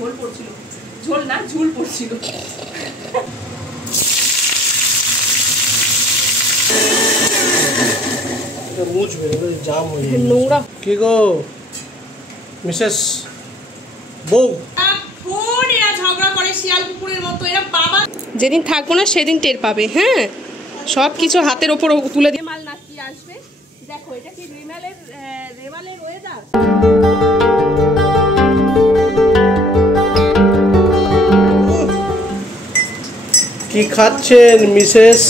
ঝোল পড়ছিল, ঝোল না ঝুল পড়ছিল। নোংরা কি গো মিসেস বউ, এরা ঝগড়া করে শিয়াল কুকুরের মতো। এরা বাবা যেদিন থাকবো না সেদিন টের পাবে। হ্যাঁ, সব কিছু হাতের ওপর তুলে দিয়ে মাল নাচিয়ে আসবে। দেখো এটা কি রেমালের ওয়েদার। কি খাচ্ছেন মিসেস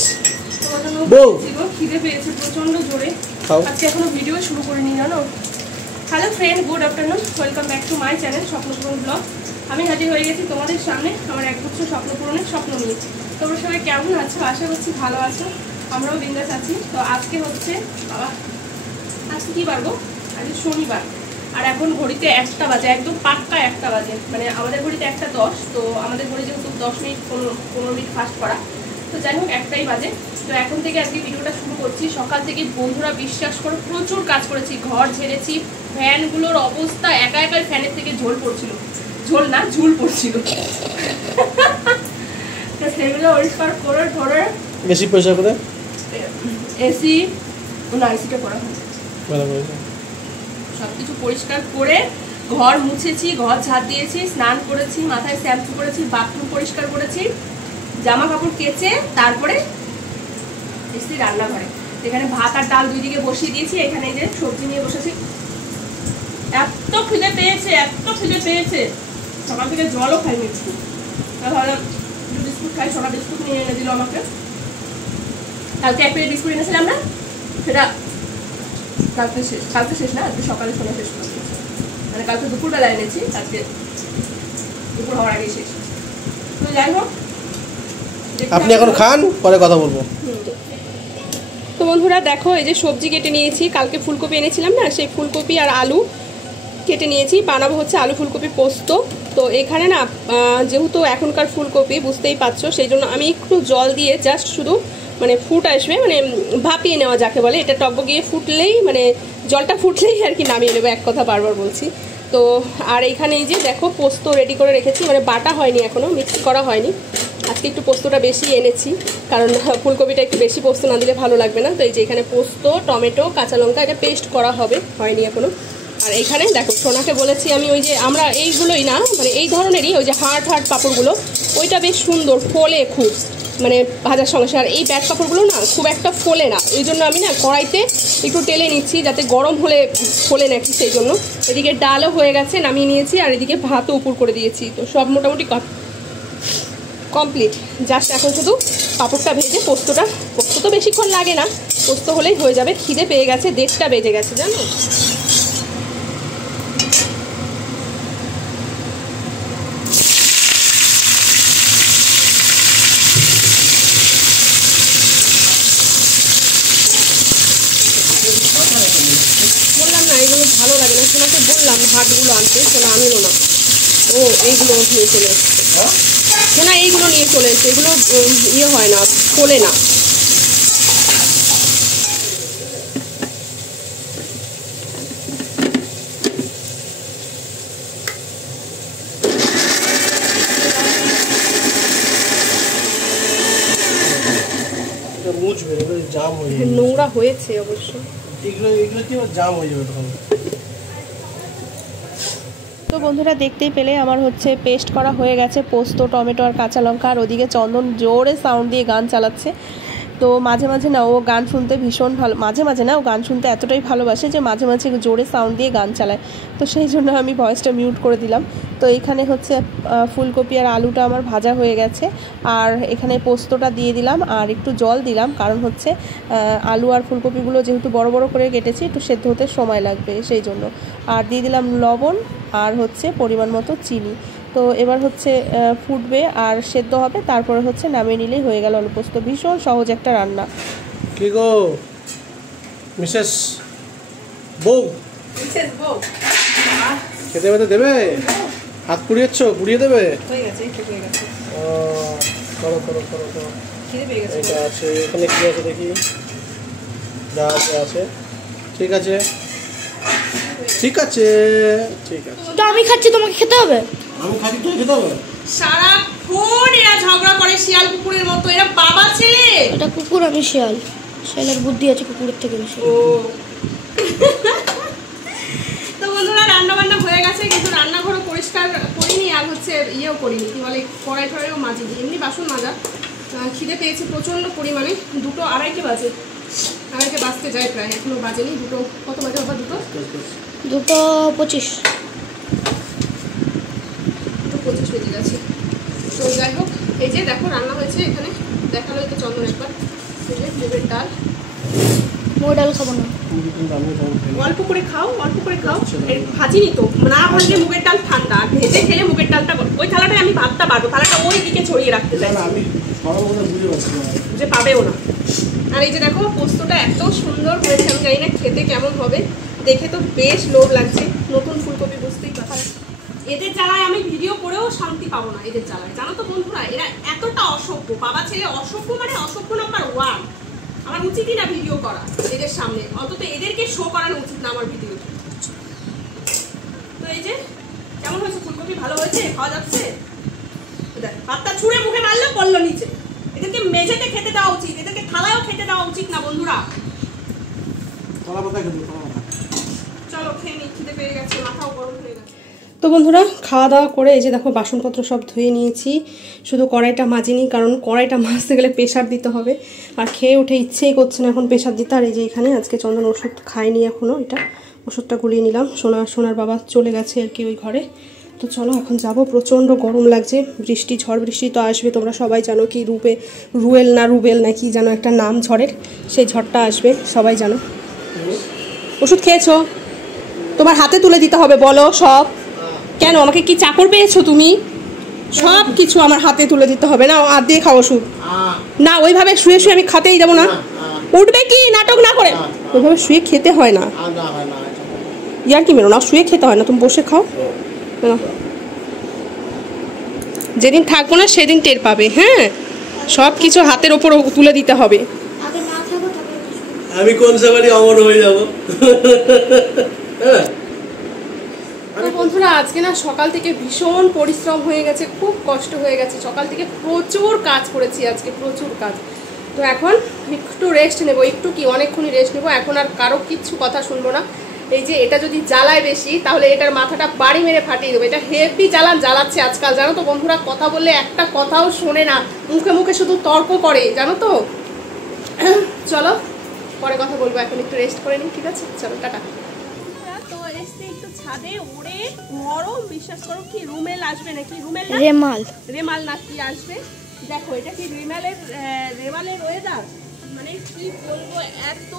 বউ? খিদে পেয়েছে প্রচন্ড জোরে, আজকে এখনো ভিডিও শুরু করিনি জানো। Hello friend, good afternoon, welcome back to my channel Swapnapuran blog. আমি হাজির হয়ে গেছি তোমাদের সামনে আমার এক বছর স্বপ্নপূরণের স্বপ্ন নিয়ে। তোমরা সবাই কেমন আছো? আশা করছি ভালো আছো, আমরাও বিন্দাস আছি। তো আজকে হচ্ছে বাবা, আজকে কি বার গো? আজকে শনিবার, আর এখন ঘড়িতে 1টা বাজে, একদম পাক্কা 1টা বাজে। মানে আমাদের ঘড়িতে 1:10, তো আমাদের ঘড়ি যেহেতু 10 মিনিট 15 মিনিট ফাস্ট করা, তো যাই হোক 1টাই বাজে। তো এখন থেকে আজকে ভিডিওটা শুরু করছি। সকাল থেকে বন্ধুরা বিশ্বাস করো প্রচুর কাজ করেছি, ঘর ঝেড়েছি, ফ্যানগুলোর অবস্থা একা একাই ফ্যানের থেকে ঝোল পড়ছিল, ঝোল না ঝুল পড়ছিল। তো সেগুলো পরিষ্কার করে ধরে বেশি পয়সা করে এসি না, এসিটা করা হয় সবকিছু পরিষ্কার করে ঘর মুছেছি, ঘর ঝাড় দিয়েছি, স্নান করেছি, মাথায় শ্যাম্পু করেছি, বাথরুম পরিষ্কার করেছি, জামা কাপড় কেচে তারপরে এসেছি রান্নাঘরে। এখানে ভাত আর ডাল দুই দিকে বসিয়ে দিয়েছি, এখানে এই যে সবজি নিয়ে বসেছি। এত খিদে পেয়েছে, এত খিদে পেয়েছে, সকাল থেকে জলও খাইনি একটু। ভাবলাম বিস্কুট খাই, সকাল বিস্কুট নিয়ে এনে দিল আমাকে। কালকে এক প্লেট বিস্কুট এনেছিলাম না, সেটা কালকে শেষ না, আজকে সকালে সময় শেষ করে দিয়েছি। মানে কালকে দুপুরবেলা এনেছি, আজকে দুপুর হওয়ার আগেই শেষ। তো যাই হোক, আপনি এখন খান, পরে কথা বলবো। তো বন্ধুরা দেখো, এই যে সবজি কেটে নিয়েছি, কালকে ফুলকপি এনেছিলাম না, সেই ফুলকপি আর আলু কেটে নিয়েছি। বানাবো হচ্ছে আলু ফুলকপি পোস্ত। তো এখানে না যেহেতু এখনকার ফুলকপি বুঝতেই পারছো, সেই জন্য আমি একটু জল দিয়ে জাস্ট শুধু মানে ফুট আসবে, মানে ভাপিয়ে নেওয়া যাকে বলে, এটা টকবগিয়ে ফুটলেই মানে জলটা ফুটলেই আর কি নামিয়ে নেবো, এক কথা বারবার বলছি। তো আর এইখানে এই যে দেখো পোস্ত রেডি করে রেখেছি, মানে বাটা হয়নি এখনও, মিক্স করা হয়নি। আজকে একটু পোস্তটা বেশি এনেছি, কারণ ফুলকপিটা একটু বেশি পোস্ত না দিলে ভালো লাগবে না। তো এই যে এখানে পোস্ত, টমেটো, কাঁচা লঙ্কা, এটা পেস্ট করা হবে, হয়নি এখনও। আর এইখানে দেখো সোনাকে বলেছি আমি, ওই যে আমরা এইগুলোই না, মানে এই ধরনেরই ওই যে হার্ড পাঁপড়গুলো, ওইটা বেশ সুন্দর ফোলে খুব, মানে ভাজার সঙ্গে। আর এই ব্যাট পাঁপড়গুলো না খুব একটা ফোলে না, ওই জন্য আমি না কড়াইতে একটু টেলে নিচ্ছি, যাতে গরম হলে ফোলে নাকি, সেই জন্য। এদিকে ডালও হয়ে গেছে, নামিয়ে নিয়েছি, আর এদিকে ভাতও উপর করে দিয়েছি। তো সব মোটামুটি কমপ্লিট, জাস্ট এখন শুধু পাঁপড়টা ভেজে পোস্ত তো বেশিক্ষণ লাগে না, পোস্ত হলেই হয়ে যাবে। খিদে পেয়ে গেছে, 1:30টা বেজে গেছে জানো। বললাম না এগুলো ভালো লাগে না, সোনাকে বললাম হাটগুলো আনতে, সোনা আনলো না। ও এইগুলো নিয়ে চলে এসছে, সোনা এইগুলো নিয়ে চলে এসছে, এগুলো ইয়ে হয় না, ফোলে না। নোংরা হয়েছে অবশ্য, জাম হয়ে যাবে তখন। তো বন্ধুরা দেখতেই পেলে আমার হচ্ছে পেস্ট করা হয়ে গেছে পোস্ত, টমেটো আর কাঁচা লঙ্কা। আর ওদিকে চন্দন জোরে সাউন্ড দিয়ে গান চালাচ্ছে। তো মাঝে মাঝে না ও গান শুনতে ভীষণ ভালো, মাঝে মাঝে না ও গান শুনতে এতটাই ভালোবাসে যে মাঝে মাঝে জোরে সাউন্ড দিয়ে গান চালায়। তো সেই জন্য আমি ভয়েসটা মিউট করে দিলাম। তো এখানে হচ্ছে ফুলকপি আর আলুটা আমার ভাজা হয়ে গেছে, আর এখানে পোস্তটা দিয়ে দিলাম আর একটু জল দিলাম, কারণ হচ্ছে আলু আর ফুলকপিগুলো যেহেতু বড় বড় করে কেটেছি, একটু সেদ্ধ হতে সময় লাগবে সেই জন্য। আর দিয়ে দিলাম লবণ আর হচ্ছে পরিমাণ মতো চিনি। তো এবার হচ্ছে ফুটবে আর সেদ্ধ হবে, তারপরে হচ্ছে নামিয়ে নিলেই হয়ে গেল আলু পোস্ত। ভীষণ সহজ একটা রান্না। কি গো মিসেস বউ, খেতে বেতে দেবে? হাত পুড়িয়েছ, পুড়িয়ে দেবে? হয়ে গেছে, হয়ে গেছে। ও করো করো করো করো। খিদে পেয়ে গেছে। এটা আছে, এখানে কি আছে দেখি, যা আছে ঠিক আছে, ঠিক আছে, ঠিক আছে। তো আমি খাচ্ছি, তোমাকে খেতে হবে। আমি খাচ্ছি তো খেতে হবে। সারাক্ষণ এরা ঝগড়া করে শিয়াল কুকুরের মতো, এরা বাবা ছেলে। এটা কুকুর, আমি শিয়াল। শিয়ালের বুদ্ধি আছে কুকুরের থেকে বেশি। ও তো বন্ধুরা রান্না বান্না হয়ে গেছে, কিন্তু রান্নাঘরও পরিষ্কার করিনি, আর হচ্ছে ইয়েও করিনি, কি বলে কড়াই টড়াইও মাজিনি, এমনি বাসন মাজা। খিদে পেয়েছে প্রচণ্ড পরিমাণে। 2:30 বাজে, 2:30 বাজতে যায় প্রায়, এখনো বাজেনি। কত বাজে বাবা? 2:25 বেজে গেছে। তো যাই হোক, এই যে দেখো রান্না হয়েছে এখানে, দেখালো তো চন্দন একবার। মুগের ডাল। মুগের ডাল খাবো না, অল্প করে খাও, অল্প করে খাও। ভাজিনি তো, না ভাজলে মুগের ডাল ঠান্ডা, ভেজে খেলে মুগের ডালটা। ওই থালাটায় আমি ভাতটা বাড়বো, থালাটা ওই দিকে ছড়িয়ে রাখতে চাই, বুঝে পাবেও না। আর এই যে দেখো পোস্তটা এত সুন্দর হয়েছে, আমি জানি না খেতে কেমন হবে, দেখে তো বেশ লোভ লাগছে। নতুন ফুলকপি, বুঝতেই পারছি। এদের জ্বালায় আমি ভিডিও করেও শান্তি পাবো না, এদের জ্বালায়। জানো তো বন্ধুরা, এরা এতটা অসভ্য, বাবা ছেলে অসভ্য, মানে অসভ্য নাম্বার 1। আমার উচিতই না ভিডিও করা এদের সামনে, অন্তত এদেরকে শো করানো উচিত না আমার ভিডিও। তো এই যে কেমন হয়েছে ফুলকপি? ভালো হয়েছে? খাওয়া যাচ্ছে? ভাতটা ছুঁড়ে মুখে মারলে পড়লো নিচে। এদেরকে মেঝেতে খেতে দেওয়া উচিত, এদেরকে থালায়ও খেতে দেওয়া উচিত না বন্ধুরা। চলো খেয়ে নি, খিদে পেয়ে গেছে, মাথাও গরম হয়ে গেছে। তো বন্ধুরা খাওয়া দাওয়া করে এই যে দেখো বাসনপত্র সব ধুয়ে নিয়েছি, শুধু কড়াইটা মাজিনি, কারণ কড়াইটা মাজতে গেলে প্রেশার দিতে হবে, আর খেয়ে উঠে ইচ্ছেই করছে না এখন প্রেশার দিতে। আর এই যে এখানে আজকে চন্দন ওষুধ খায়নি এখনও, এটা ওষুধটা গুলিয়ে নিলাম। সোনার বাবা চলে গেছে আর কি ওই ঘরে। তো চলো এখন যাব, প্রচণ্ড গরম লাগছে, বৃষ্টি, ঝড় বৃষ্টি তো আসবে, তোমরা সবাই জানো কি রুবেল না কি জানো একটা নাম ঝড়ের, সেই ঝড়টা আসবে সবাই জানো। ওষুধ খেয়েছো? তোমার হাতে তুলে দিতে হবে, বলো সব। কেন আমাকে কি চাকর পেয়েছো তুমি? সব কিছু আমার হাতে তুলে দিতে হবে না, হাত দিয়ে খাও ওষুধ না। ওইভাবে শুয়ে শুয়ে আমি খাতেই দেবো না, উঠবে কি নাটক না করে। ওইভাবে শুয়ে খেতে হয় না, ইয়ার কি মেরো না, শুয়ে খেতে হয় না, তুমি বসে খাও। যেদিন থাকবো না সেদিন টের পাবে। হ্যাঁ, সব কিছু হাতের ওপর তুলে দিতে হবে। আমি কোন সবারই অমর হয়ে যাব। বন্ধুরা আজকে না সকাল থেকে ভীষণ পরিশ্রম হয়ে গেছে, খুব কষ্ট হয়ে গেছে, সকাল থেকে প্রচুর কাজ করেছি আজকে, প্রচুর কাজ। তো এখন একটু রেস্ট নেবো, একটু কি অনেকক্ষণই রেস্ট নেবো, এখন আর কারো কিচ্ছু কথা শুনবো না। এই যে এটা যদি জ্বালায় বেশি, তাহলে এটার মাথাটা বাড়ি মেরে ফাটিয়ে দেবো। এটা হেভি জ্বালাচ্ছে আজকাল, জানো তো বন্ধুরা। কথা বললে একটা কথাও শোনে না, মুখে মুখে শুধু তর্ক করে, জানো তো। চলো পরে কথা বলবো, এখন একটু রেস্ট করে নিই, ঠিক আছে? চলো টাটা। তো এসে একটু ছাদে উড়ে গরম, বিশ্বাস করো কি রুমেল আসবে নাকি, রেমাল না কি আসবে। দেখো এটা কি রেমালের ওয়েদার, মানে কি বলবো, এত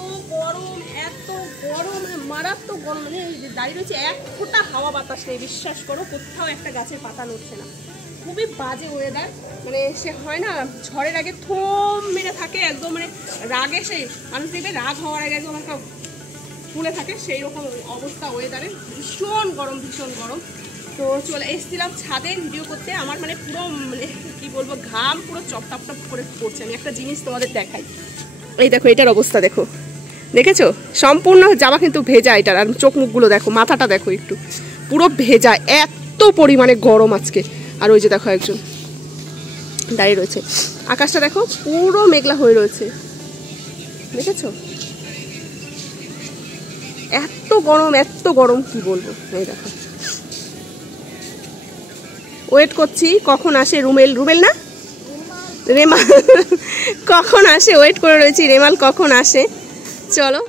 গরম মারাত্মক গরম। মানে দাঁড়িয়ে রয়েছে, এক ফোঁটা হাওয়া বাতাস নেই, বিশ্বাস করো, কোথাও একটা গাছের পাতা নড়ছে না। খুবই বাজে ওয়েদার, মানে সে হয় না ঝড়ের আগে থম মেরে থাকে একদম, মানে রাগে সেই মানুষ দেখবে রাগ হওয়ার আগে একদম একটা ফুলে থাকে, সেই রকম অবস্থা ওয়েদারে। ভীষণ গরম। তো চলে এসেছিলাম ছাদে ভিডিও করতে, আমার মানে পুরো মানে কি বলবো, ঘাম পুরো চপটাপ করে পড়ছে। আমি একটা জিনিস তোমাদের দেখাই, এই দেখো এটার অবস্থা দেখো, দেখেছো? সম্পূর্ণ জামা কিন্তু ভেজা এটার, আর চোখ মুখগুলো দেখো, মাথাটা দেখো একটু, পুরো ভেজা, এত পরিমাণে গরম আজকে। আর ওই যে দেখো একজন দাঁড়িয়ে রয়েছে, আকাশটা দেখো পুরো মেঘলা হয়ে রয়েছে, দেখেছো? এত গরম কি বলবো। এই দেখো ওয়েট করছি কখন আসে রুমেল না রেমাল কখন আসে, ওয়েট করে রয়েছি রেমাল কখন আসে। চলো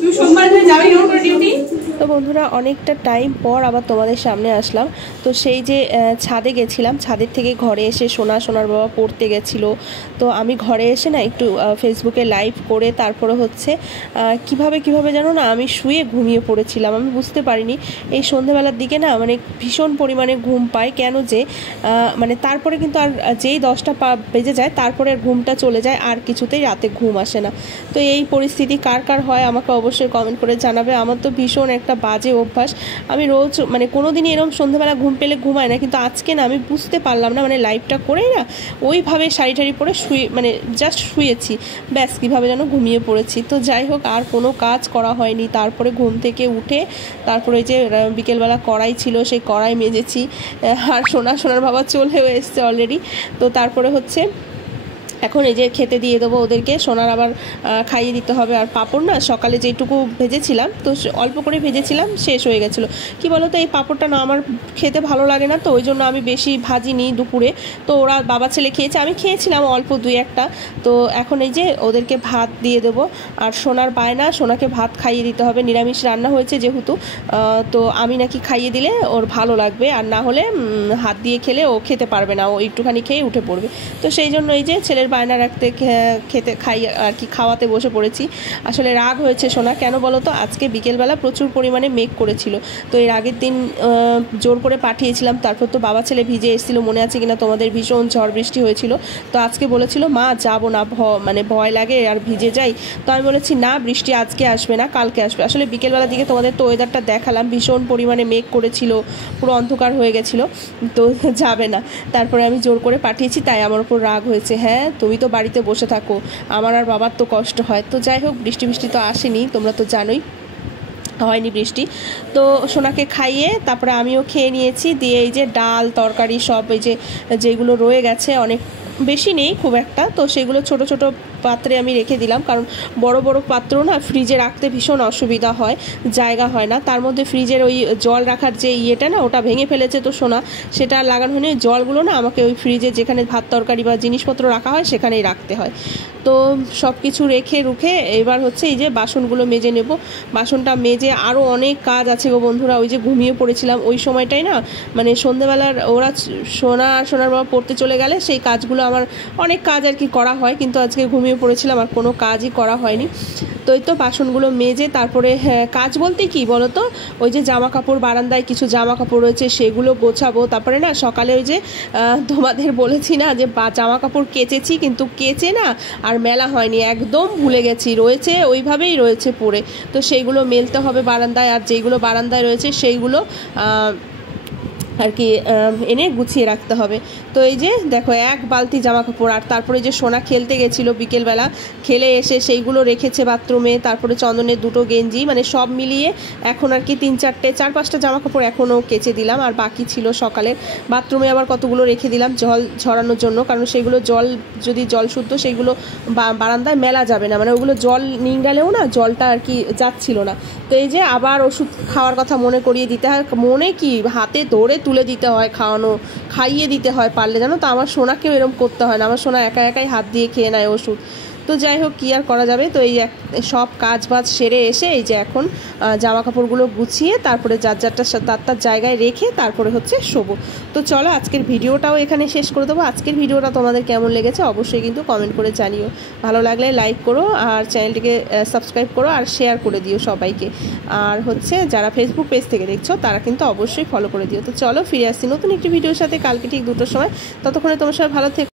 তুই সোমবার যাবি ডিউটি। তো বন্ধুরা অনেকটা টাইম পর আবার তোমাদের সামনে আসলাম। তো সেই যে ছাদে গেছিলাম, ছাদের থেকে ঘরে এসে সোনার বাবা পড়তে গেছিলো। তো আমি ঘরে এসে না একটু ফেসবুকে লাইভ করে তারপরে হচ্ছে কিভাবে জানো না, আমি শুয়ে ঘুমিয়ে পড়েছিলাম। আমি বুঝতে পারিনি এই সন্ধেবেলার দিকে না মানে ভীষণ পরিমাণে ঘুম পাই কেন যে মানে তারপরে কিন্তু আর যেই 10টা বেজে যায় তারপরে ঘুমটা চলে যায়, আর কিছুতেই রাতে ঘুম আসে না। তো এই পরিস্থিতি কার হয় আমাকে অবশ্যই কমেন্ট করে জানাবে। আমার তো ভীষণ একটা বাজে অভ্যাস। আমি রোজ মানে কোনো দিনই এরকম সন্ধ্যাবেলা ঘুম পেলে ঘুমায় না, কিন্তু আজকে না আমি বুঝতে পারলাম না, মানে লাইভটা করেই না ওইভাবে শাড়ি টাড়ি পরে মানে জাস্ট শুয়েছি, ব্যাস কীভাবে যেন ঘুমিয়ে পড়েছি। তো যাই হোক, আর কোনো কাজ করা হয়নি। তারপরে ঘুম থেকে উঠে তারপরে যে বিকেলবেলা কড়াই ছিল সেই কড়াই মেজেছি, আর সোনার বাবা চলেও এসছে অলরেডি। তো তারপরে হচ্ছে এখন এই যে খেতে দিয়ে দেবো ওদেরকে, সোনার আবার খাইয়ে দিতে হবে। আর পাঁপড় না সকালে যেটুকু ভেজেছিলাম, তো অল্প করে ভেজেছিলাম, শেষ হয়ে গেছিলো। কি বলো তো, এই পাঁপড়টা না আমার খেতে ভালো লাগে না, তো ওই জন্য আমি বেশি ভাজিনি দুপুরে। তো ওরা বাবা ছেলে খেয়েছে, আমি খেয়েছিলাম অল্প 2-1টা। তো এখন এই যে ওদেরকে ভাত দিয়ে দেবো। আর সোনার বায়না, সোনাকে ভাত খাইয়ে দিতে হবে, নিরামিষ রান্না হয়েছে যেহেতু। তো আমি নাকি খাইয়ে দিলে ওর ভালো লাগবে, আর না হলে হাত দিয়ে খেলে ও খেতে পারবে না, ও একটুখানি খেয়ে উঠে পড়বে। তো সেই জন্য এই যে ছেলের বায়না রাখতে খেতে আর কি খাওয়াতে বসে পড়েছি। আসলে রাগ হয়েছে সোনা, কেন বলো তো, আজকে বিকেলবেলা প্রচুর পরিমাণে মেঘ করেছিল। তো এর আগের দিন জোর করে পাঠিয়েছিলাম, তারপর তো বাবা ছেলে ভিজে এসেছিলো, মনে আছে কিনা তোমাদের, ভীষণ ঝড় বৃষ্টি হয়েছিল। তো আজকে বলেছিল মা যাবো না, মানে ভয় লাগে আর ভিজে যাই। তো আমি বলেছি না, বৃষ্টি আজকে আসবে না, কালকে আসবে। আসলে বিকেলবেলার দিকে তোমাদের তো ওয়েদারটা দেখালাম, ভীষণ পরিমাণে মেঘ করেছিল, পুরো অন্ধকার হয়ে গেছিলো, তো যাবে না। তারপরে আমি জোর করে পাঠিয়েছি, তাই আমার উপর রাগ হয়েছে। হ্যাঁ, তুমি তো বাড়িতে বসে থাকো, আমার আর বাবার তো কষ্ট হয়। তো যাই হোক, বৃষ্টি তো আসেনি, তোমরা তো জানোই, হয়নি বৃষ্টি। তো সোনাকে খাইয়ে তারপরে আমিও খেয়ে নিয়েছি। দিয়ে এই যে ডাল তরকারি সব এই যে যেগুলো রয়ে গেছে, অনেক বেশি নেই খুব একটা, তো সেগুলো ছোট ছোট পাত্রে আমি রেখে দিলাম, কারণ বড় বড় পাত্র না ফ্রিজে রাখতে ভীষণ অসুবিধা হয়, জায়গা হয় না। তার মধ্যে ফ্রিজের ওই জল রাখার যে ইয়েটা না, ওটা ভেঙে ফেলেছে তো সোনা, সেটা লাগানো হয়নি। জলগুলো না আমাকে ওই ফ্রিজে যেখানে ভাত তরকারি বা জিনিসপত্র রাখা হয় সেখানেই রাখতে হয়। তো সব কিছু রেখে রুখে এবার হচ্ছে এই যে বাসনগুলো মেজে নেব। বাসনটা মেজে আরও অনেক কাজ আছে গো বন্ধুরা। ওই যে ঘুমিয়ে পড়েছিলাম ওই সময়টাই না, মানে সন্ধ্যেবেলার ওরা সোনার বাবা পড়তে চলে গেলে সেই কাজগুলো আমার অনেক কাজ আর কি করা হয়, কিন্তু আজকে ঘুমিয়ে পড়েছিলাম আর কোনো কাজই করা হয়নি। তো এই তো বাসনগুলো মেজে তারপরে কাজ বলতে কি বলো তো, ওই যে জামা কাপড়, বারান্দায় কিছু জামা কাপড় রয়েছে সেগুলো গোছাবো। তারপরে না সকালে ওই যে তোমাদের বলেছি না যে জামা কাপড় কেচেছি, কিন্তু কেচে না আর মেলা হয়নি, একদম ভুলে গেছি, রয়েছে ওইভাবেই রয়েছে পড়ে। তো সেইগুলো মেলতে হবে বারান্দায়, আর যেইগুলো বারান্দায় রয়েছে সেইগুলো আর কি এনে গুছিয়ে রাখতে হবে। তো এই যে দেখো এক বালতি জামা কাপড়। আর তারপরে যে সোনা খেলতে গেছিলো বিকেলবেলা, খেলে এসে সেইগুলো রেখেছে বাথরুমে। তারপরে চন্দনের 2টো গেঞ্জি, মানে সব মিলিয়ে এখন আর কি 4-5টা জামা কাপড় এখনও কেচে দিলাম, আর বাকি ছিল সকালের। বাথরুমে আবার কতগুলো রেখে দিলাম জল ঝরানোর জন্য, কারণ সেগুলো যদি জল শুদ্ধ সেইগুলো বারান্দায় মেলা যাবে না, মানে ওগুলো জল নিংড়ালেও না জলটা আর কি যাচ্ছিল না। তো এই যে আবার ওষুধ খাওয়ার কথা মনে করিয়ে দিতে হয়, মনে কি হাতে ধরে তুলে দিতে হয়, খাইয়ে দিতে হয় পারলে, জানো তো। আমার সোনাকেও এরকম করতে হয় না, আমার সোনা একাই হাত দিয়ে খেয়ে নেয় ওষুধ। তো যাই হোক, কী আর করা যাবে। তো এই সব কাজ বাজ সেরে এসে এই যে এখন জামা কাপড়গুলো গুছিয়ে তারপরে তার জায়গায় রেখে তারপরে হচ্ছে শোবো। তো চলো আজকের ভিডিওটাও এখানে শেষ করে দেবো। আজকের ভিডিওটা তোমাদের কেমন লেগেছে অবশ্যই কিন্তু কমেন্ট করে জানিও। ভালো লাগলে লাইক করো, আর চ্যানেলটিকে সাবস্ক্রাইব করো, আর শেয়ার করে দিও সবাইকে। আর হচ্ছে যারা ফেসবুক পেজ থেকে দেখছো তারা কিন্তু অবশ্যই ফলো করে দিও। তো চলো ফিরে আসছি নতুন একটি ভিডিওর সাথে কালকে ঠিক 2টোর সময়। ততক্ষণে তোমার সবাই ভালো থেকো।